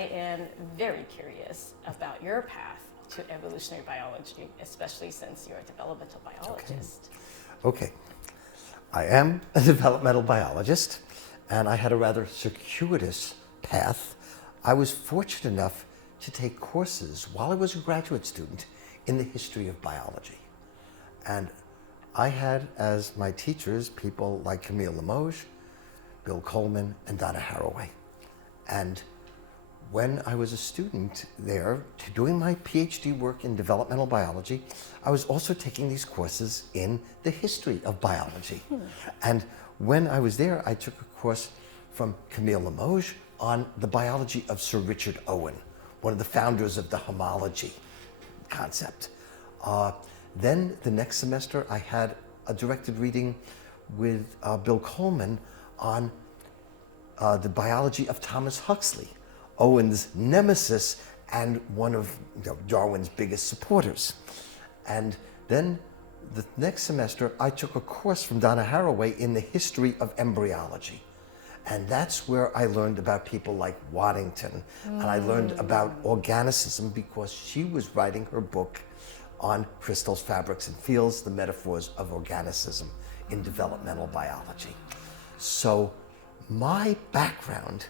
I am very curious about your path to evolutionary biology, especially since you're a developmental biologist. Okay. I am a developmental biologist, and I had a rather circuitous path. I was fortunate enough to take courses while I was a graduate student in the history of biology. And I had as my teachers people like Camille Limoges, Bill Coleman, and Donna Haraway. And when I was a student there doing my PhD work in developmental biology, I was also taking these courses in the history of biology. And when I was there, I took a course from Camille Limoges on the biology of Sir Richard Owen, one of the founders of the homology concept. Then the next semester, I had a directed reading with Bill Coleman on the biology of Thomas Huxley, Owen's nemesis and one of Darwin's biggest supporters. And then the next semester, I took a course from Donna Haraway in the history of embryology. And that's where I learned about people like Waddington. And I learned about organicism because she was writing her book on crystals, fabrics, and fields, the metaphors of organicism in developmental biology. So my background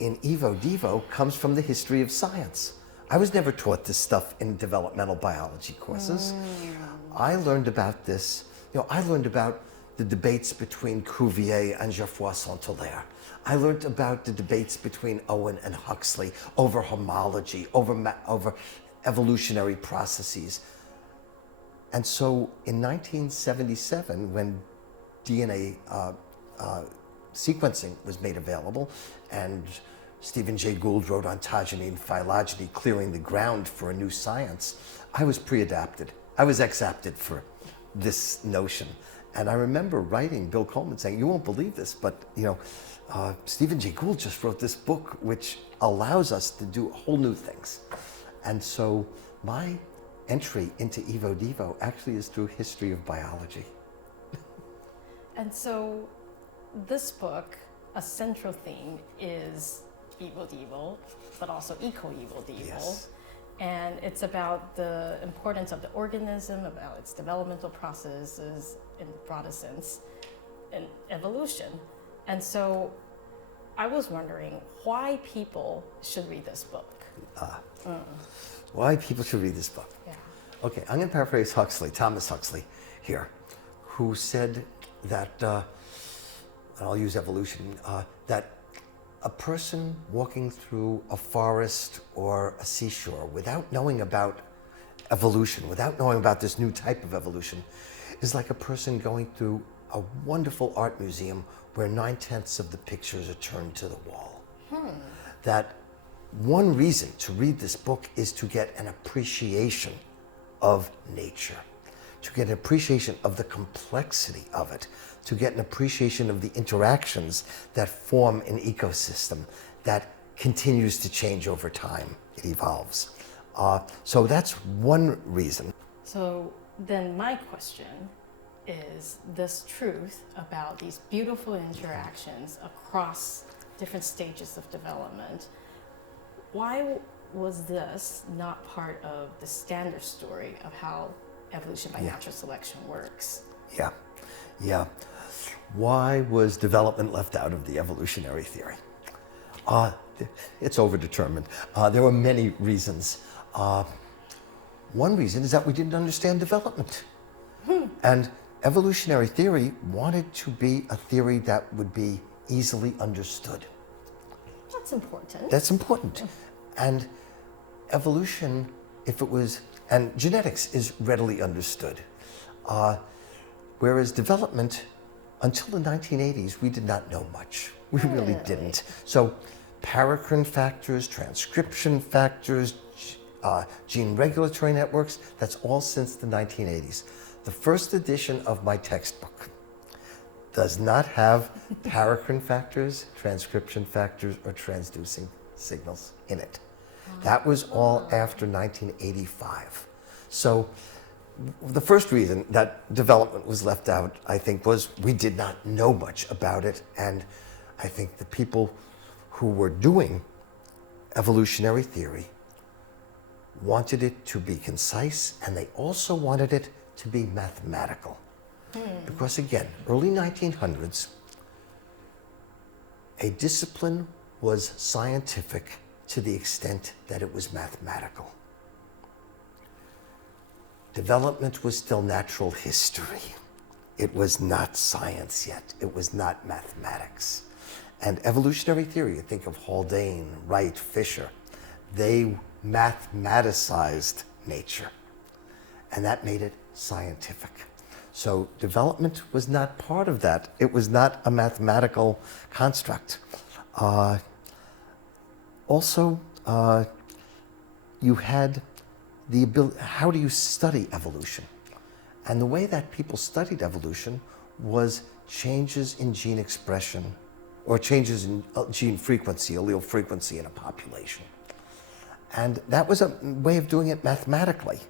in Evo Devo comes from the history of science. I was never taught this stuff in developmental biology courses. I learned about this, I learned about the debates between Cuvier and Geoffroy Saint-Hilaire. I learned about the debates between Owen and Huxley over homology, over evolutionary processes. And so in 1977, when DNA sequencing was made available, and Stephen Jay Gould wrote Ontogeny and Phylogeny, clearing the ground for a new science, I was pre-adapted. I was exapted for this notion. And I remember writing Bill Coleman saying, you won't believe this, but Stephen Jay Gould just wrote this book which allows us to do whole new things. And so my entry into Evo Devo actually is through history of biology. And so this book, a central theme is Evo Devo, but also Eco-Evo Devo. Yes. And it's about the importance of the organism, about its developmental processes in the broadest sense, and evolution. And so I was wondering why people should read this book. Why people should read this book. Yeah. Okay, I'm going to paraphrase Huxley, Thomas Huxley here, who said that, and I'll use evolution, that a person walking through a forest or a seashore without knowing about evolution, without knowing about this new type of evolution, is like a person going through a wonderful art museum where 9/10 of the pictures are turned to the wall. That one reason to read this book is to get an appreciation of nature, to get an appreciation of the complexity of it, to get an appreciation of the interactions that form an ecosystem that continues to change over time. It evolves. So that's one reason. So then my question is this truth about these beautiful interactions across different stages of development. Why was this not part of the standard story of how evolution by natural selection works? Yeah. Why was development left out of the evolutionary theory? It's overdetermined. There were many reasons. One reason is that we didn't understand development. And evolutionary theory wanted to be a theory that would be easily understood. That's important. That's important. And evolution, and genetics is readily understood. Whereas development, until the 1980s, we did not know much. We really didn't. So paracrine factors, transcription factors, gene regulatory networks, that's all since the 1980s. The first edition of my textbook does not have paracrine factors, transcription factors, or transducing signals in it. That was all after 1985. So the first reason that development was left out, I think, was we did not know much about it. And I think the people who were doing evolutionary theory wanted it to be concise, and they also wanted it to be mathematical. Because again, early 1900s, a discipline was scientific to the extent that it was mathematical. Development was still natural history. It was not science yet. It was not mathematics. And evolutionary theory, you think of Haldane, Wright, Fisher, they mathematicized nature. And that made it scientific. So development was not part of that. It was not a mathematical construct. Also, you had the ability, how do you study evolution? And the way that people studied evolution was changes in gene expression or changes in gene frequency, allele frequency in a population. And that was a way of doing it mathematically.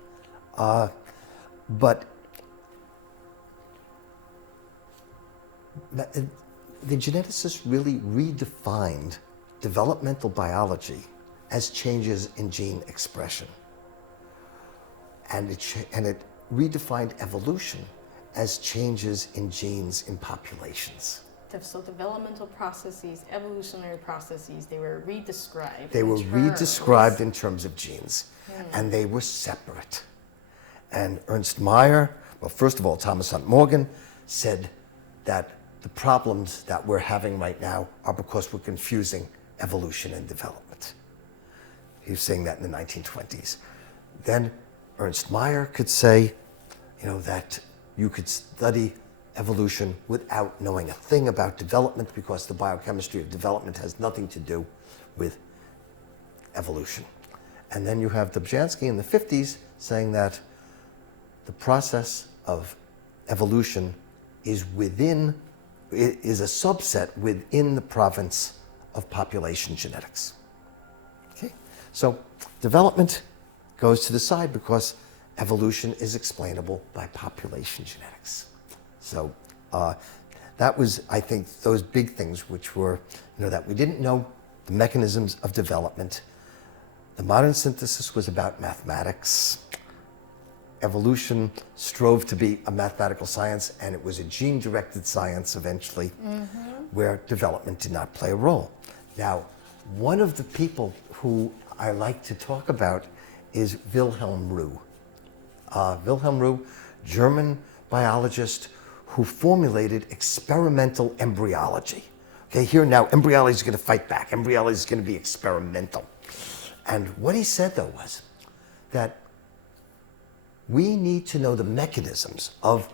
But the geneticists really redefined developmental biology as changes in gene expression. And it redefined evolution as changes in genes in populations. So developmental processes, evolutionary processes, they were redescribed. They were redescribed in terms of genes, and they were separate. And Ernst Mayr, well, first of all, Thomas Hunt Morgan said that the problems that we're having right now are because we're confusing evolution and development. He was saying that in the 1920s. Then Ernst Mayr could say, that you could study evolution without knowing a thing about development because the biochemistry of development has nothing to do with evolution. And then you have Dobzhansky in the 50s saying that the process of evolution is a subset within the province of population genetics. Okay? So development goes to the side because evolution is explainable by population genetics. So that was, I think, those big things which were, that we didn't know the mechanisms of development. The modern synthesis was about mathematics. Evolution strove to be a mathematical science, and it was a gene-directed science eventually, where development did not play a role. Now, one of the people who I like to talk about is Wilhelm Roux. Wilhelm Roux, German biologist who formulated experimental embryology. Okay, here now, embryology is going to fight back. Embryology is going to be experimental. And what he said, though, was that we need to know the mechanisms of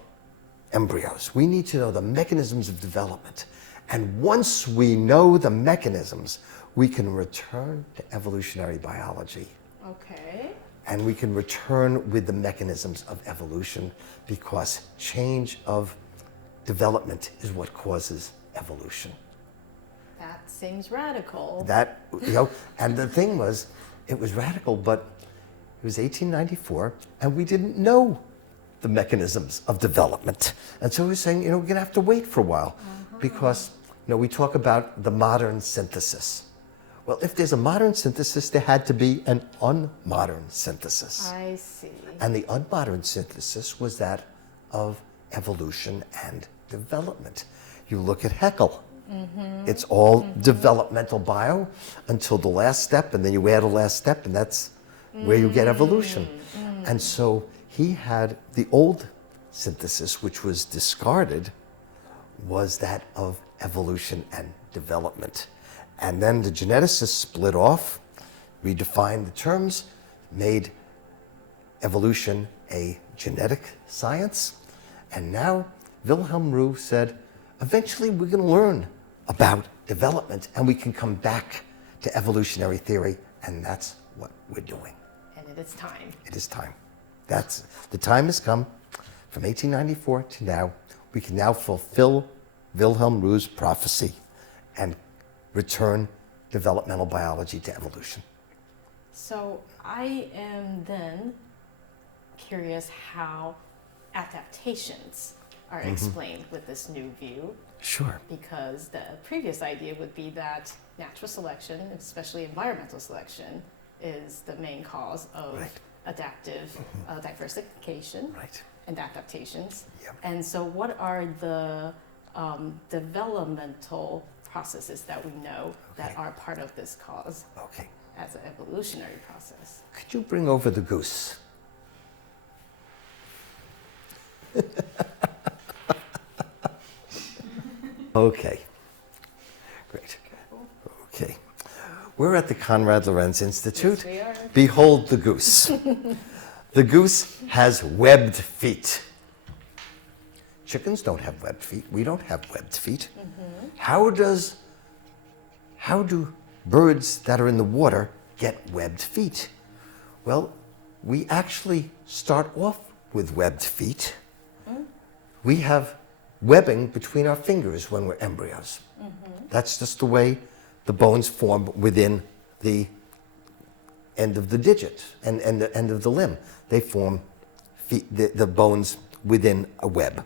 embryos. We need to know the mechanisms of development. And once we know the mechanisms, we can return to evolutionary biology. Okay. And we can return with the mechanisms of evolution because change of development is what causes evolution. That seems radical. And the thing was, it was radical, but it was 1894, and we didn't know the mechanisms of development. And so he was saying, we're going to have to wait for a while because, we talk about the modern synthesis. Well, if there's a modern synthesis, there had to be an unmodern synthesis. I see. And the unmodern synthesis was that of evolution and development. You look at Haeckel. It's all developmental bio until the last step, and then you add a last step, and that's where you get evolution. And so he had the old synthesis, which was discarded, was that of evolution and development. And then the geneticists split off, redefined the terms, made evolution a genetic science. And now Wilhelm Roux said, eventually we're going to learn about development and we can come back to evolutionary theory, and that's what we're doing. And it is time. It is time. The time has come. From 1894 to now, we can now fulfill Wilhelm Roux's prophecy and return developmental biology to evolution. So I am then curious how adaptations are explained with this new view. Sure. Because the previous idea would be that natural selection, especially environmental selection, is the main cause of Right. adaptive diversification Right. and adaptations. Yep. And so, what are the developmental processes that we know that Okay. are part of this cause Okay. as an evolutionary process? Could you bring over the goose? Okay. Great. Okay. We're at the Konrad Lorenz Institute. Yes, we are. Behold the goose. The goose has webbed feet. Chickens don't have webbed feet. We don't have webbed feet. How do birds that are in the water get webbed feet? Well, we actually start off with webbed feet. We have webbing between our fingers when we're embryos. That's just the way the bones form within the end of the digit and the end of the limb. They form the bones within a web.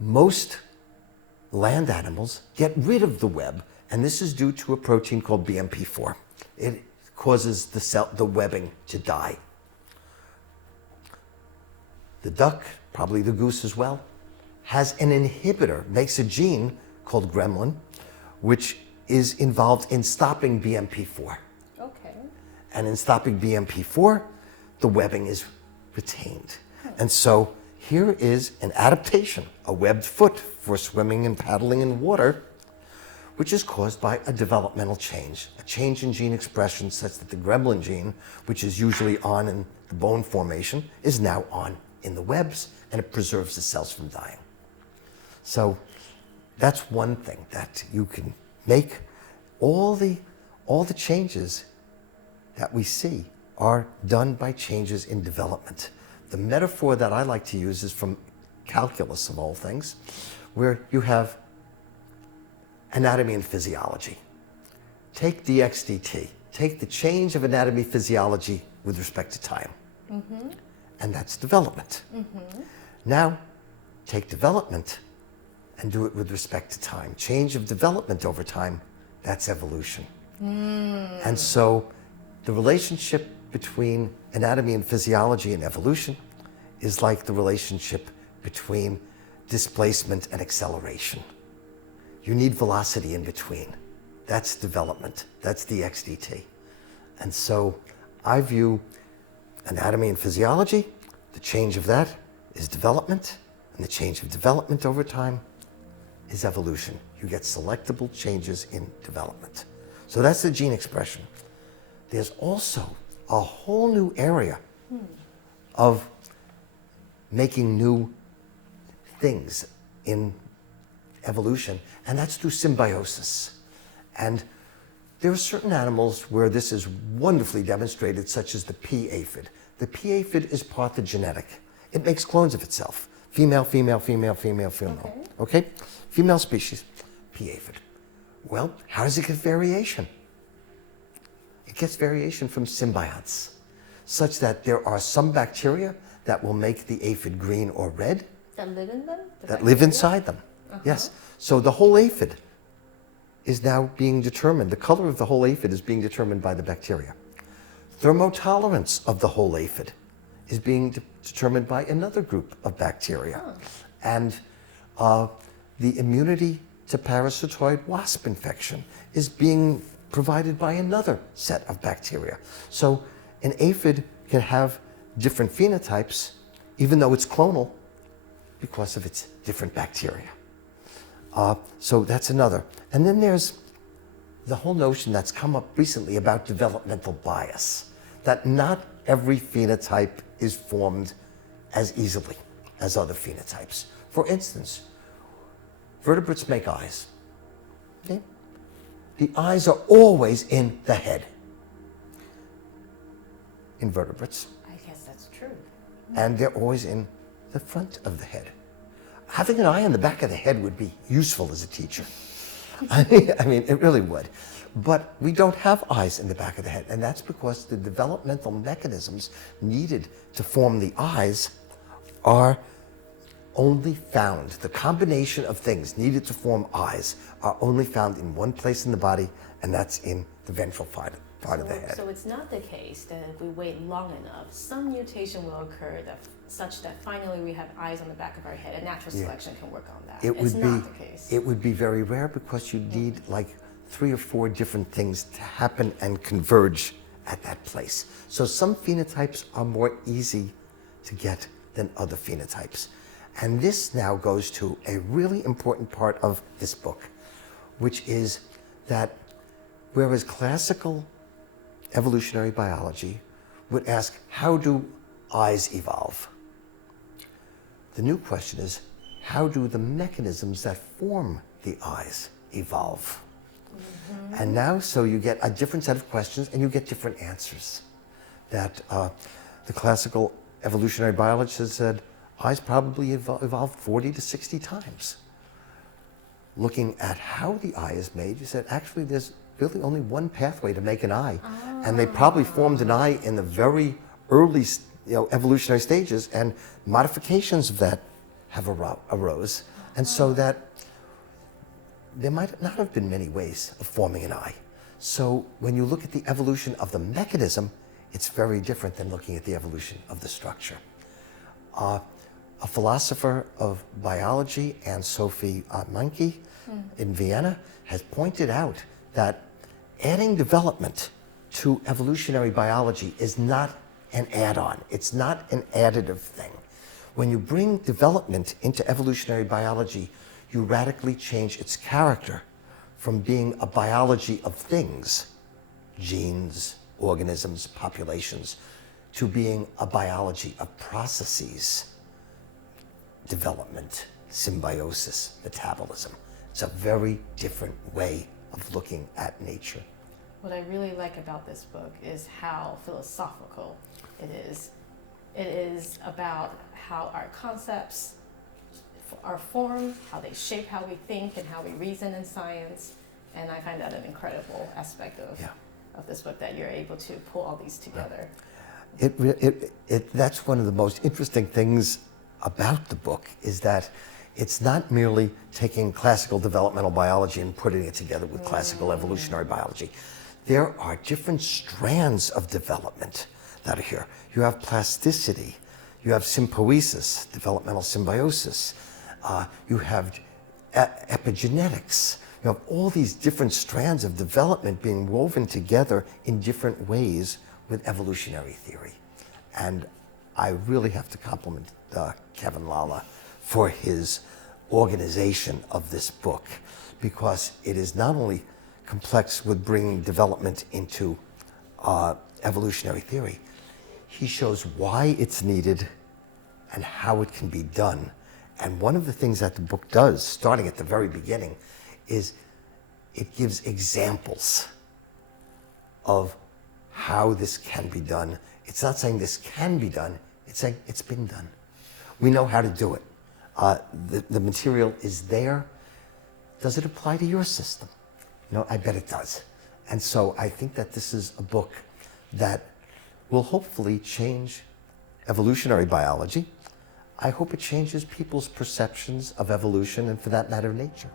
Most land animals get rid of the web, and this is due to a protein called BMP4. It causes the webbing to die. The duck, probably the goose as well, has an inhibitor, makes a gene called gremlin, which is involved in stopping BMP4. Okay. And in stopping BMP4, the webbing is retained. And so here is an adaptation, a webbed foot for swimming and paddling in water, which is caused by a developmental change, a change in gene expression such that the gremlin gene, which is usually on in the bone formation, is now on in the webs, and it preserves the cells from dying. So that's one thing that you can make. All the changes that we see are done by changes in development. The metaphor that I like to use is from calculus, of all things, where you have anatomy and physiology. Take dx dt. Take the change of anatomy physiology with respect to time. And that's development. Now, take development and do it with respect to time. Change of development over time, that's evolution. And so the relationship between anatomy and physiology and evolution is like the relationship between displacement and acceleration. You need velocity in between. That's development. That's dx dt. And so I view anatomy and physiology, the change of that is development, and the change of development over time is evolution. You get selectable changes in development. So that's the gene expression. There's also a whole new area of making new things in evolution, and that's through symbiosis. And there are certain animals where this is wonderfully demonstrated, such as the pea aphid. The pea aphid is parthenogenetic. It makes clones of itself. Female, female, female, female, female. Okay? Female species, pea aphid. Well, how does it get variation? It gets variation from symbionts, such that there are some bacteria that will make the aphid green or red. That live in them? That live inside them. Yes. So the whole aphid is now being determined. The color of the whole aphid is being determined by the bacteria. Thermotolerance of the whole aphid is being determined by another group of bacteria. And the immunity to parasitoid wasp infection is being provided by another set of bacteria. So an aphid can have different phenotypes, even though it's clonal, because of its different bacteria. So that's another. And then there's the whole notion that's come up recently about developmental bias, that not every phenotype is formed as easily as other phenotypes. For instance, vertebrates make eyes. Okay? The eyes are always in the head. Invertebrates. I guess that's true. And they're always in the front of the head. Having an eye in the back of the head would be useful as a teacher. I mean, it really would. But we don't have eyes in the back of the head, and that's because the developmental mechanisms needed to form the eyes are only found, the combination of things needed to form eyes are only found in one place in the body, and that's in the ventral part of the head. So it's not the case that if we wait long enough, some mutation will occur such that finally we have eyes on the back of our head, and natural selection can work on that. It's not the case. It would be very rare because you need like 3 or 4 different things to happen and converge at that place. So some phenotypes are more easy to get than other phenotypes. And this now goes to a really important part of this book, which is that whereas classical evolutionary biology would ask, how do eyes evolve? The new question is, how do the mechanisms that form the eyes evolve? Mm-hmm. And now, so you get a different set of questions and you get different answers. That the classical evolutionary biologists have said, eyes probably evolved 40 to 60 times. Looking at how the eye is made, you said, actually, there's really only one pathway to make an eye. Oh. And they probably formed an eye in the very early evolutionary stages, and modifications of that have arose. And so that there might not have been many ways of forming an eye. So when you look at the evolution of the mechanism, it's very different than looking at the evolution of the structure. A philosopher of biology, Anne-Sophie Munkey in Vienna, has pointed out that adding development to evolutionary biology is not an add-on. It's not an additive thing. When you bring development into evolutionary biology, you radically change its character from being a biology of things, genes, organisms, populations, to being a biology of processes, development, symbiosis, metabolism. It's a very different way of looking at nature. What I really like about this book is how philosophical it is. It is about how our concepts are formed, how they shape how we think and how we reason in science. And I find that an incredible aspect of this book, that you're able to pull all these together. That's one of the most interesting things about the book, is that it's not merely taking classical developmental biology and putting it together with classical evolutionary biology. There are different strands of development that are here. You have plasticity, you have sympoiesis, developmental symbiosis, you have epigenetics. You have all these different strands of development being woven together in different ways with evolutionary theory. And I really have to compliment Kevin Lala for his organization of this book, because it is not only complex with bringing development into evolutionary theory, he shows why it's needed and how it can be done. And one of the things that the book does, starting at the very beginning, is it gives examples of how this can be done. It's not saying this can be done, it's saying it's been done. We know how to do it. The material is there. Does it apply to your system? I bet it does. And so I think that this is a book that will hopefully change evolutionary biology. I hope it changes people's perceptions of evolution and, for that matter, nature.